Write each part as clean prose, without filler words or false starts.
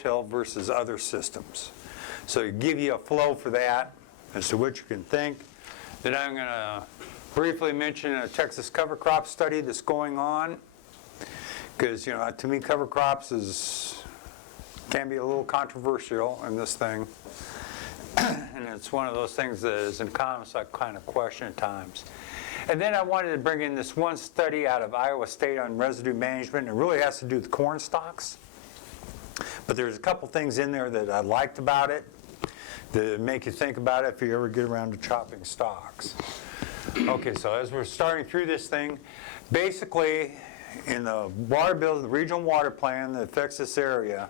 no-till versus other systems. So to give you a flow for that as to what you can think. Then I'm going to briefly mention a Texas cover crop study that's going on, because to me cover crops can be a little controversial in this thing. And it's one of those things that as an economist I kind of question at times. And then I wanted to bring in this one study out of Iowa State on residue management. It really has to do with corn stalks. But there's a couple things in there that I liked about it that make you think about it if you ever get around to chopping stalks. Okay, so as we're starting through this thing, basically in the water bill, the regional water plan that affects this area,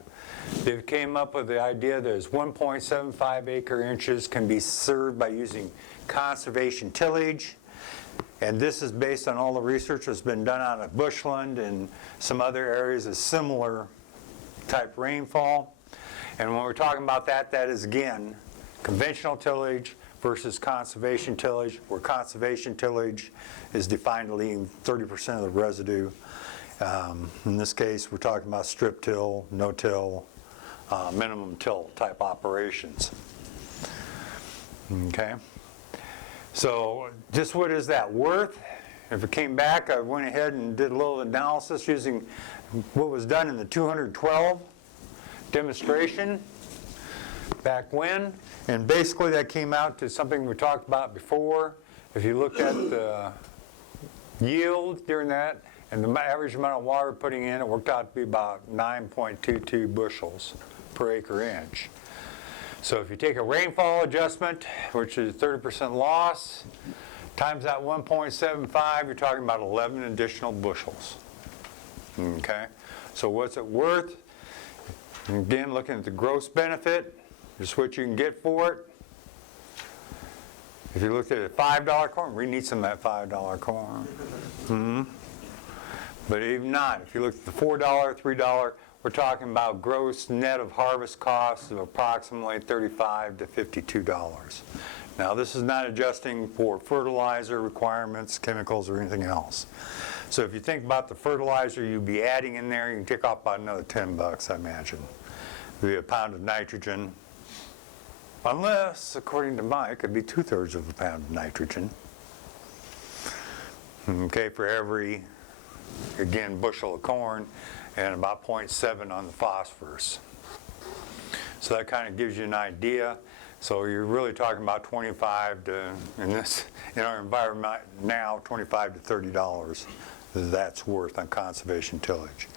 they came up with the idea that 1.75 acre inches can be served by using conservation tillage. And this is based on all the research that's been done out of bushland and some other areas of similar type rainfall. And when we're talking about that, that is again conventional tillage versus conservation tillage, where conservation tillage is defined to leave 30% of the residue. In this case, we're talking about strip till, no-till, minimum till type operations. Okay. So just what is that worth? If it came back, I went ahead and did a little analysis using what was done in the 212 demonstration back when. And basically that came out to something we talked about before. If you looked at the yield during that and the average amount of water putting in, it worked out to be about 9.22 bushels per acre inch. So if you take a rainfall adjustment, which is 30% loss, times that 1.75, you're talking about 11 additional bushels. Okay? So what's it worth? Again, looking at the gross benefit, just what you can get for it. If you looked at a $5 corn, we need some of that $5 corn. But even not, if you look at the $4, $3, we're talking about gross net of harvest costs of approximately $35 to $52. Now this is not adjusting for fertilizer requirements, chemicals, or anything else. So if you think about the fertilizer you'd be adding in there, you can take off about another $10, I imagine. It'd be a pound of nitrogen. Unless, according to Mike, it'd be 2/3 of a pound of nitrogen. Okay, for every, again, bushel of corn, and about 0.7 on the phosphorus. So that kind of gives you an idea. So you're really talking about 25 to, in our environment now, $25 to $30 that's worth on conservation tillage.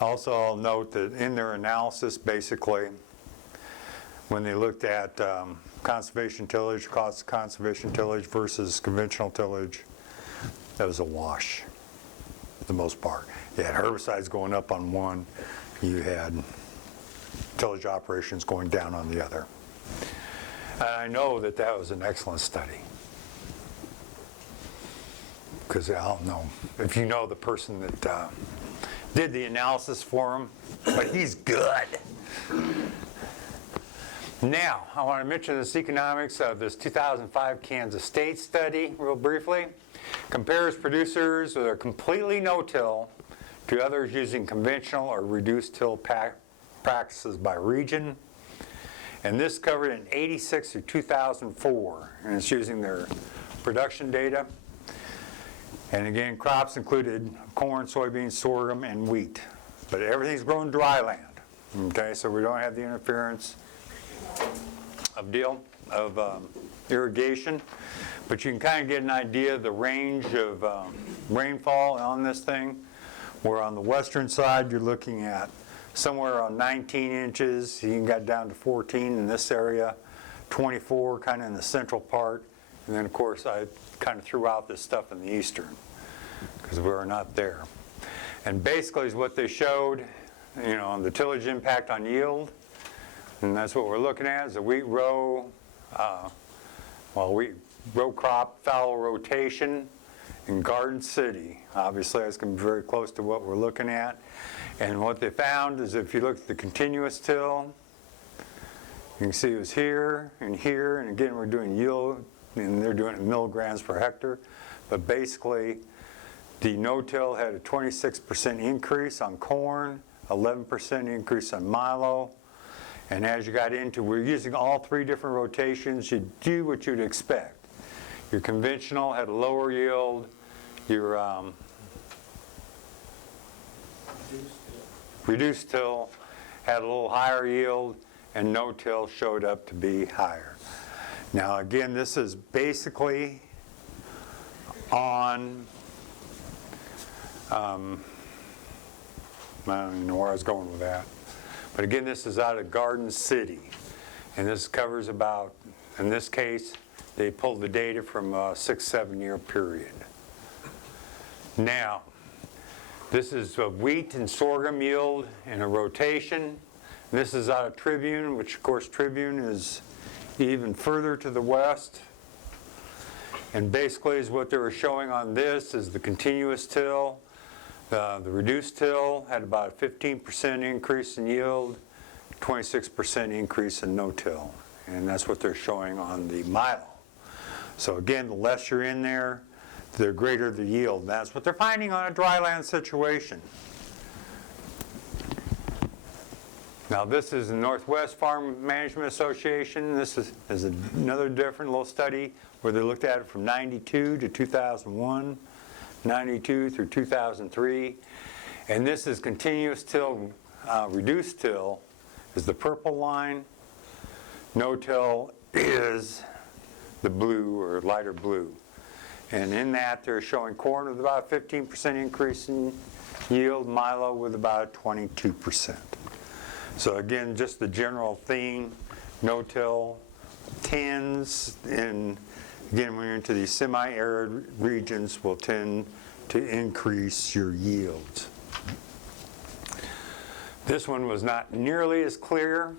Also, I'll note that in their analysis, basically, when they looked at conservation tillage, cost of conservation tillage versus conventional tillage, that was a wash for the most part. You had herbicides going up on one, you had tillage operations going down on the other. And I know that that was an excellent study. Because I don't know if you know the person that did the analysis for him, but he's good. Now, I want to mention this economics of this 2005 Kansas State study real briefly. Compares producers that are completely no-till to others using conventional or reduced till practices by region. And this covered in 86 through 2004, and it's using their production data. And again, crops included corn, soybeans, sorghum, and wheat. But everything's grown dry land. Okay, so we don't have the interference of irrigation. But you can kind of get an idea of the range of rainfall on this thing. Where on the western side, you're looking at somewhere around 19 inches. You can get down to 14 in this area, 24 kind of in the central part. And then, of course, I kind of threw out this stuff in the eastern because we were not there. And basically is what they showed, on the tillage impact on yield. And that's what we're looking at is the wheat row, wheat row crop fallow rotation in Garden City. Obviously, that's going to be very close to what we're looking at. And what they found is if you look at the continuous till, you can see it was here, and again, we're doing yield, and they're doing it in milligrams per hectare. But basically, the no-till had a 26% increase on corn, 11% increase on milo, And as you got into, we're using all 3 different rotations. You do what you'd expect. Your conventional had a lower yield. Your reduced till had a little higher yield, and no-till showed up to be higher. Now again, this is basically on, I don't even know where I was going with that. But again, this is out of Garden City. And this covers about, in this case, they pulled the data from a 6-7 year period. Now, this is a wheat and sorghum yield in a rotation. This is out of Tribune, which of course Tribune is even further to the west. And basically is what they were showing on this is the continuous till. The reduced till had about a 15% increase in yield, 26% increase in no-till. And that's what they're showing on the Milo. So again, the less you're in there, the greater the yield. And that's what they're finding on a dry land situation. Now this is the Northwest Farm Management Association. This is another different little study where they looked at it from 92 to 2001, 92 through 2003. And this is continuous till, reduced till is the purple line. No-till is the blue or lighter blue. And in that they're showing corn with about a 15% increase in yield, Milo with about 22%. So again, just the general theme, no-till tends, and again, when you're into these semi-arid regions, will tend to increase your yields. This one was not nearly as clear,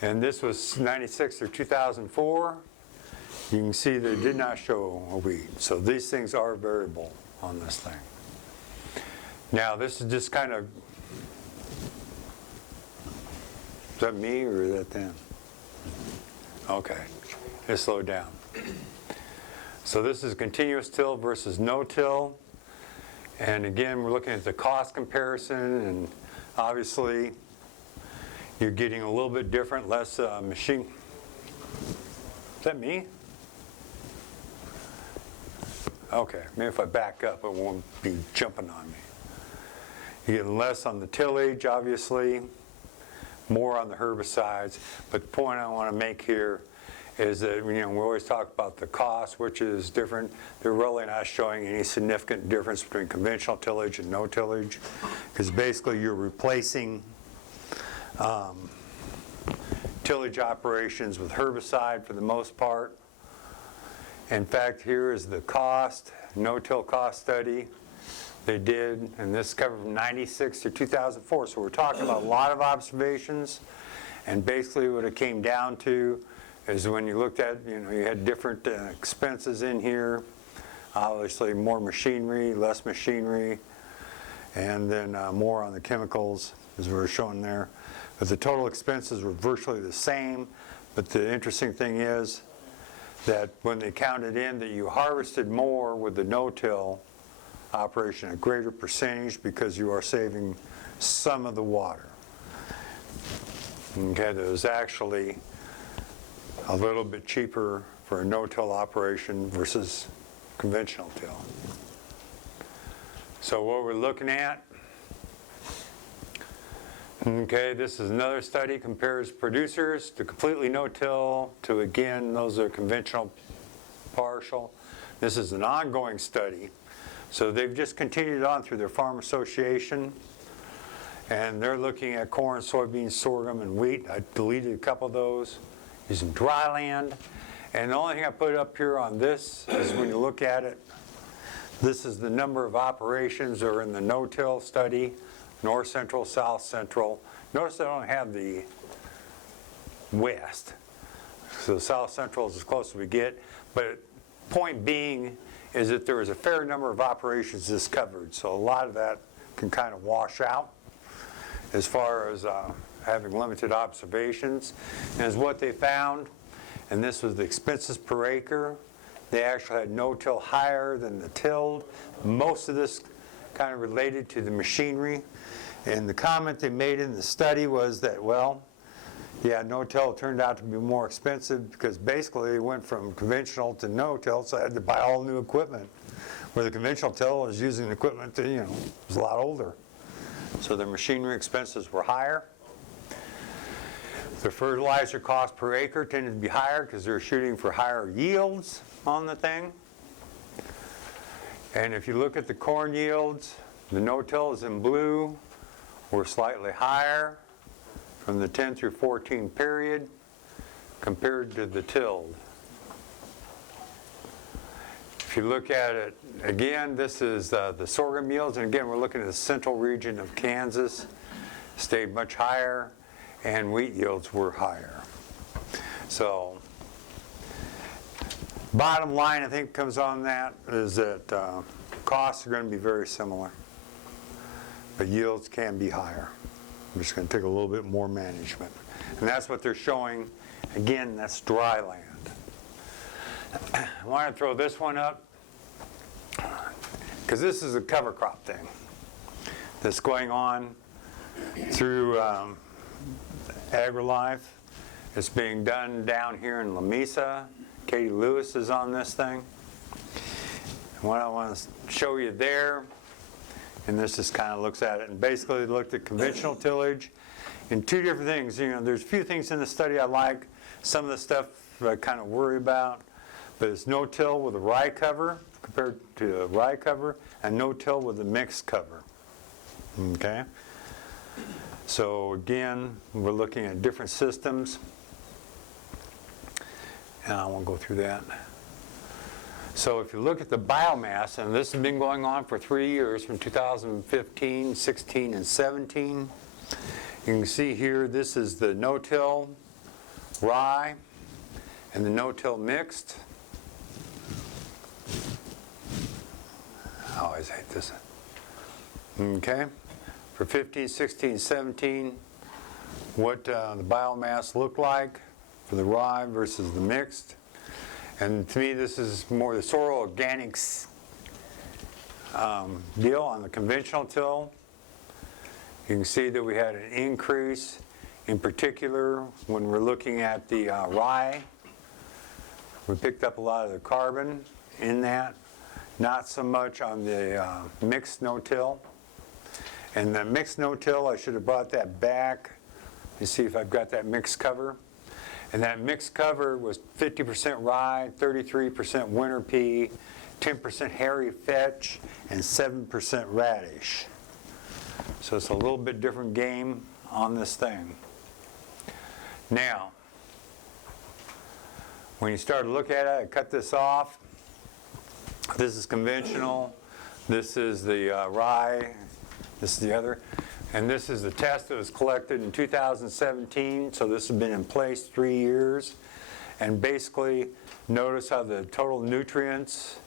and this was 96 through 2004. You can see that it did not show a wheat. So these things are variable on this thing. Now this is just kind of, is that me or is that them? Okay, let's slow down. So this is continuous till versus no-till. And again, we're looking at the cost comparison, and obviously you're getting a little bit different, less machine. Is that me? Okay, maybe if I back up, it won't be jumping on me. You get less on the tillage, obviously, more on the herbicides. But the point I want to make here is that, we always talk about the cost, which is different. They're really not showing any significant difference between conventional tillage and no tillage, because basically you're replacing tillage operations with herbicide for the most part. In fact, here is the cost, no-till cost study they did, and this covered from 96 to 2004. So we're talking about a lot of observations, and basically what it came down to is when you looked at, you had different expenses in here, obviously more machinery, less machinery, and then more on the chemicals, as we were showing there. But the total expenses were virtually the same, but the interesting thing is that when they counted in that you harvested more with the no-till operation, a greater percentage, because you are saving some of the water. Okay, that was actually a little bit cheaper for a no-till operation versus conventional till. So what we're looking at, okay, this is another study, compares producers to completely no-till to, again, those are conventional partial. This is an ongoing study. So they've just continued on through their farm association, and they're looking at corn, soybeans, sorghum, and wheat. I deleted a couple of those using dry land. And the only thing I put up here on this is when you look at it, this is the number of operations that are in the no-till study. North Central, South Central. Notice I don't have the West. So South Central is as close as we get. But point being is that there was a fair number of operations this covered. So a lot of that can kind of wash out as far as having limited observations. And as what they found, and this was the expenses per acre, they actually had no-till higher than the tilled. Most of this kind of related to the machinery. And the comment they made in the study was that, well, Yeah, no-till turned out to be more expensive because basically it went from conventional to no-till, so I had to buy all new equipment. Where the conventional till was using equipment that, was a lot older. So their machinery expenses were higher. The fertilizer cost per acre tended to be higher because they're shooting for higher yields on the thing. And if you look at the corn yields, the no-tills in blue were slightly higher from the 10 through 14 period compared to the tilled. If you look at it again, this is the sorghum yields, and again we're looking at the central region of Kansas, stayed much higher, and wheat yields were higher. So bottom line I think comes on that is that costs are going to be very similar, but yields can be higher. I'm just going to take a little bit more management. And that's what they're showing. Again, that's dry land. I want to throw this one up because this is a cover crop thing that's going on through AgriLife. It's being done down here in La Mesa. Katie Lewis is on this thing. And what I want to show you there, and this just kind of looks at it, and basically looked at conventional tillage and two different things. There's a few things in the study I like. Some of the stuff I kind of worry about. But it's no-till with a rye cover compared to a rye cover, and no-till with a mixed cover. Okay? So again, we're looking at different systems. And I won't go through that. So if you look at the biomass, and this has been going on for 3 years, from 2015, 16, and 17. You can see here, this is the no-till rye and the no-till mixed. I always hate this. Okay, for 15, 16, 17, what the biomass looked like for the rye versus the mixed. And to me, this is more the soil organics deal on the conventional till. You can see that we had an increase, in particular, when we're looking at the rye. We picked up a lot of the carbon in that. Not so much on the mixed no-till. And the mixed no-till, I should have brought that back. You see if I've got that mixed cover. And that mixed cover was 50% rye, 33% winter pea, 10% hairy fetch, and 7% radish. So it's a little bit different game on this thing. Now, when you start to look at it, I cut this off. This is conventional, this is the rye, this is the other, and this is the test that was collected in 2017, so this has been in place 3 years. And basically, notice how the total nutrients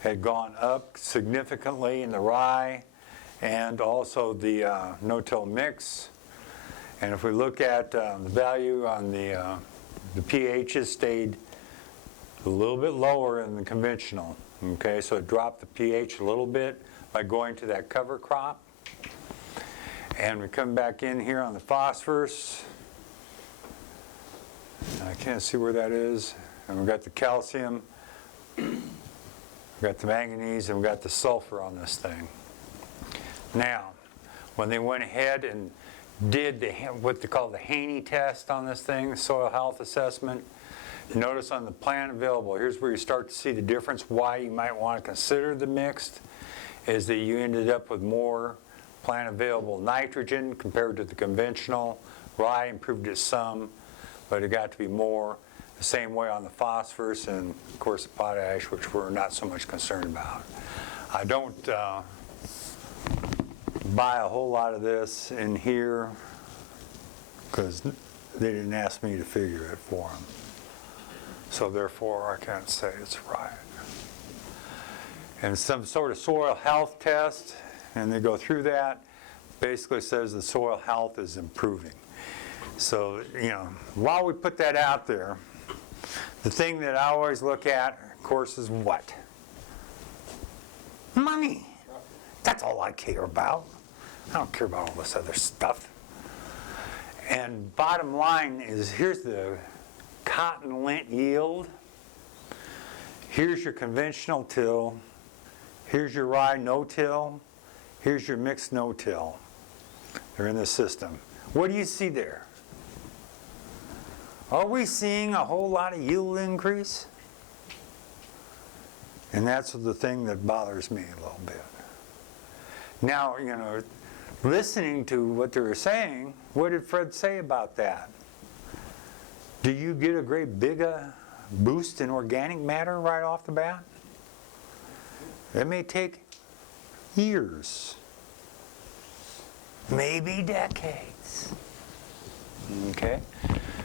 had gone up significantly in the rye and also the no-till mix. And if we look at the value on the pHs stayed a little bit lower in the conventional. Okay, so it dropped the pH a little bit by going to that cover crop. And we come back in here on the phosphorus. I can't see where that is. And we've got the calcium, we've got the manganese, and we've got the sulfur on this thing. Now, when they went ahead and did what they call the Haney test on this thing, soil health assessment, notice on the plant available, here's where you start to see the difference, why you might want to consider the mixed, is that you ended up with more plant available nitrogen compared to the conventional. Rye improved it some, but it got to be more. The same way on the phosphorus and, of course, the potash, which we're not so much concerned about. I don't buy a whole lot of this in here because they didn't ask me to figure it for them. So therefore, I can't say it's right. And some sort of soil health test, and they go through that, basically says the soil health is improving. So, while we put that out there, the thing that I always look at, of course, is what? Money. That's all I care about. I don't care about all this other stuff. And bottom line is, here's the cotton lint yield. Here's your conventional till. Here's your rye no-till. Here's your mixed no-till. They're in the system. What do you see there? Are we seeing a whole lot of yield increase? And that's the thing that bothers me a little bit. Now, you know, listening to what they were saying, what did Fred say about that? Do you get a great big boost in organic matter right off the bat? It may take years, maybe decades. Okay?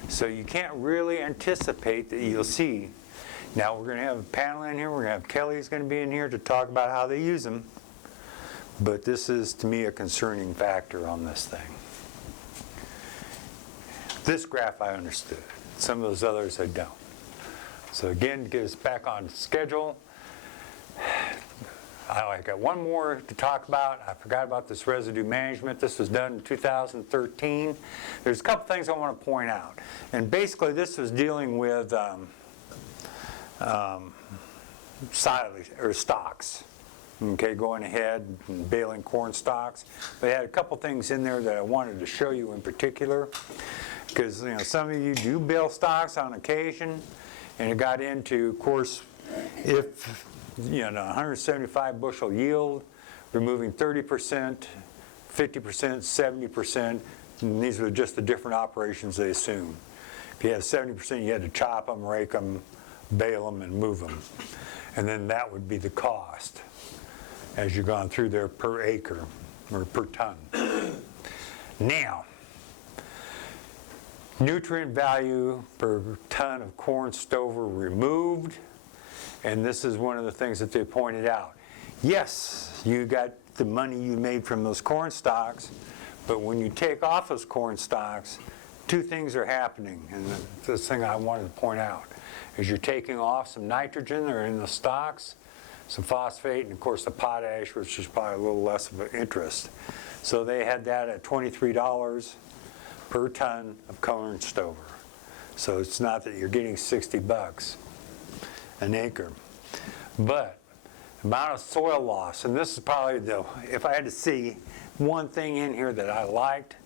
So you can't really anticipate that you'll see. Now we're going to have a panel in here. We're going to have Kelly's going to be in here to talk about how they use them. But this is, to me, a concerning factor on this thing. This graph I understood. Some of those others I don't. So again, to get us back on schedule, I got one more to talk about. I forgot about this residue management. This was done in 2013. There's a couple things I want to point out. And basically this was dealing with silage, or stalks. Okay, going ahead and baling corn stalks. They had a couple things in there that I wanted to show you in particular, because you know some of you do bale stalks on occasion, and it got into, of course, if you know 175 bushel yield, removing 30%, 50%, 70%, and these were just the different operations they assumed. If you had 70%, you had to chop them, rake them, bale them, and move them, and then that would be the cost as you've gone through there per acre or per ton. Now, nutrient value per ton of corn stover removed, and this is one of the things that they pointed out. Yes, you got the money you made from those corn stalks, but when you take off those corn stalks, two things are happening, and this thing I wanted to point out is you're taking off some nitrogen that are in the stalks, some phosphate, and of course the potash, which is probably a little less of an interest. So they had that at $23 per ton of corn stover. So it's not that you're getting $60 an acre. But the amount of soil loss, and this is probably the, if I had to see one thing in here that I liked,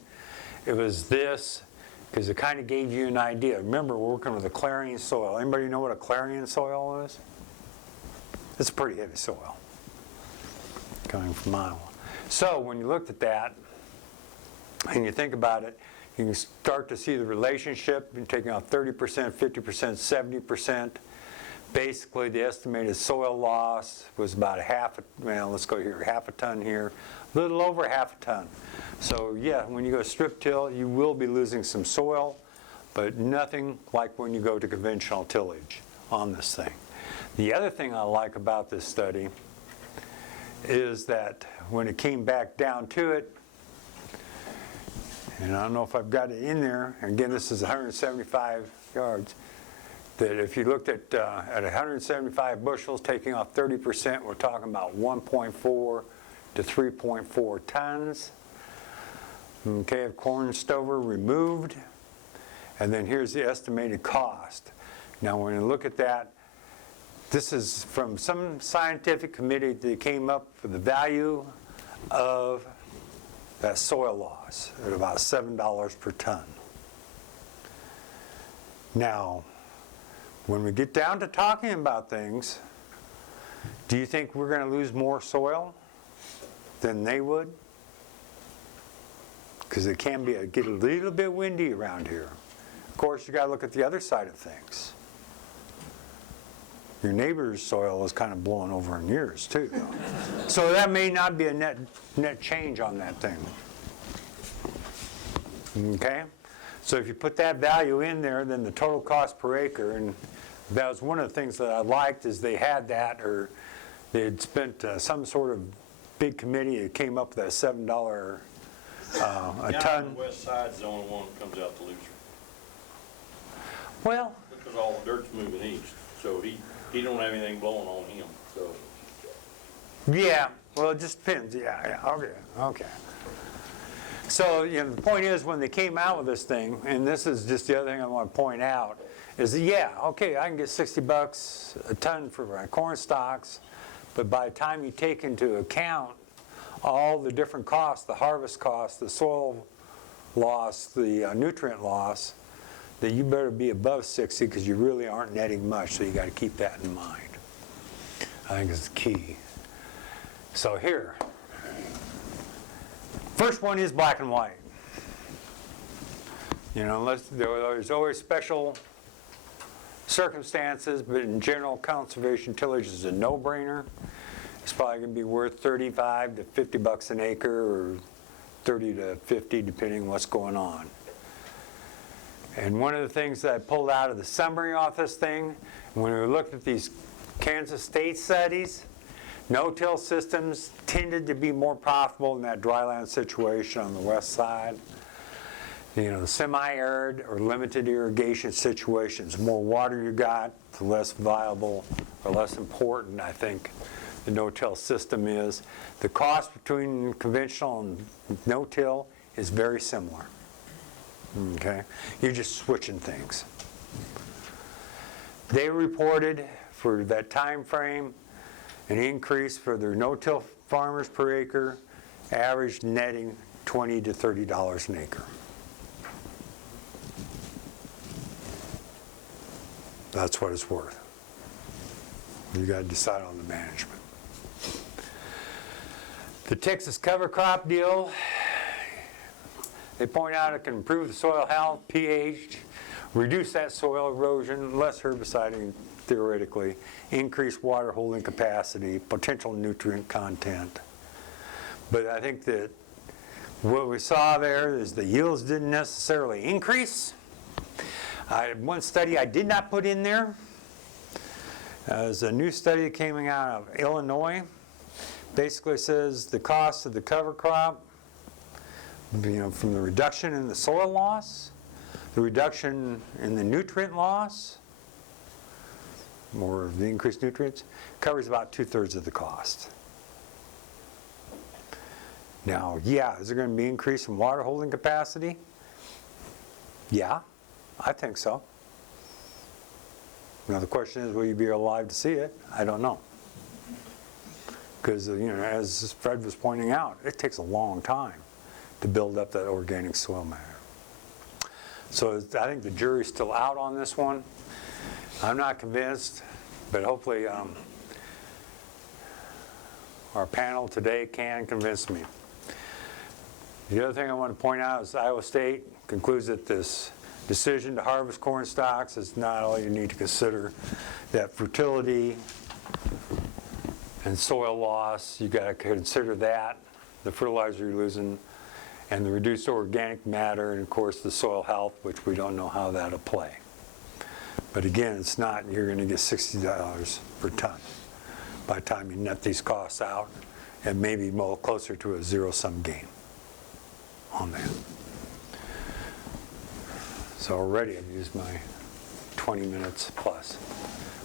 it was this, because it kind of gave you an idea. Remember, we're working with a clarion soil. Anybody know what a clarion soil is? It's a pretty heavy soil coming from Iowa. So when you looked at that and you think about it, you can start to see the relationship. You're taking out 30%, 50%, 70%. Basically, the estimated soil loss was about half a ton here, a little over half a ton. So yeah, when you go strip till, you will be losing some soil, but nothing like when you go to conventional tillage on this thing. The other thing I like about this study is that when it came back down to it, and I don't know if I've got it in there, again this is 175 yards, that if you looked at 175 bushels, taking off 30%, we're talking about 1.4 to 3.4 tons. Okay, of corn stover removed, and then here's the estimated cost. Now when you look at that, this is from some scientific committee that came up with the value of that soil loss at about $7 per ton. Now, when we get down to talking about things, do you think we're going to lose more soil than they would? Because it can get a little bit windy around here. Of course, you got to look at the other side of things. Your neighbor's soil is kind of blowing over in yours too. So that may not be a net change on that thing. Okay? So if you put that value in there, then the total cost per acre, and that was one of the things that I liked, is they had that, or they had spent some sort of big committee that came up with that $7 a ton. The west side's the only one that comes out the loser. Well, because all the dirt's moving east, so he don't have anything blowing on him. So yeah, well it just depends. Yeah, okay. So, you know, the point is, when they came out with this thing, and this is just the other thing I want to point out, is that, yeah, okay, I can get $60 a ton for my corn stalks, but by the time you take into account all the different costs, the harvest costs, the soil loss, the nutrient loss, that you better be above 60 because you really aren't netting much, so you got to keep that in mind. I think it's key. So here, first one is black and white. You know, unless there's always special circumstances, but in general, conservation tillage is a no-brainer. It's probably going to be worth $35 to $50 an acre, or 30 to 50, depending on what's going on. And one of the things that I pulled out of the summary off this thing, when we looked at these Kansas state studies, no-till systems tended to be more profitable in that dryland situation on the west side. You know, the semi-arid or limited irrigation situations, the more water you got, the less viable or less important, I think, the no-till system is. The cost between conventional and no-till is very similar. Okay? You're just switching things. They reported for that time frame an increase for their no-till farmers per acre, average netting $20 to $30 an acre. That's what it's worth. You got to decide on the management. The Texas cover crop deal, they point out it can improve the soil health, pH, reduce that soil erosion, less herbiciding theoretically, increase water holding capacity, potential nutrient content. But I think that what we saw there is the yields didn't necessarily increase. One study I did not put in there is a new study coming out of Illinois. Basically says the cost of the cover crop, you know, from the reduction in the soil loss, the reduction in the nutrient loss, or the increased nutrients, covers about 2/3 of the cost. Now, yeah, is there going to be an increase in water holding capacity? Yeah, I think so. Now the question is, will you be alive to see it? I don't know. Because, you know, as Fred was pointing out, it takes a long time to build up that organic soil matter. So I think the jury's still out on this one. I'm not convinced, but hopefully our panel today can convince me. The other thing I want to point out is Iowa State concludes that this decision to harvest corn stalks is not all you need to consider. That fertility and soil loss, you got to consider that, the fertilizer you're losing, and the reduced organic matter, and of course the soil health, which we don't know how that'll play. But again, it's not you're going to get $60 per ton by the time you net these costs out, and maybe more closer to a zero-sum game on that. So already I've used my 20 minutes plus.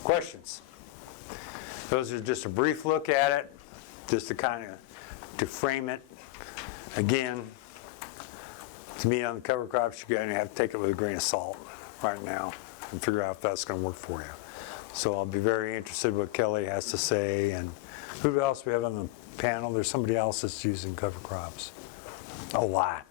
Questions? Those are just a brief look at it, just to kind of to frame it. Again, to me on the cover crops, you're going to have to take it with a grain of salt right now and figure out if that's going to work for you. So I'll be very interested in what Kelly has to say. And who else we have on the panel? There's somebody else that's using cover crops. A lot.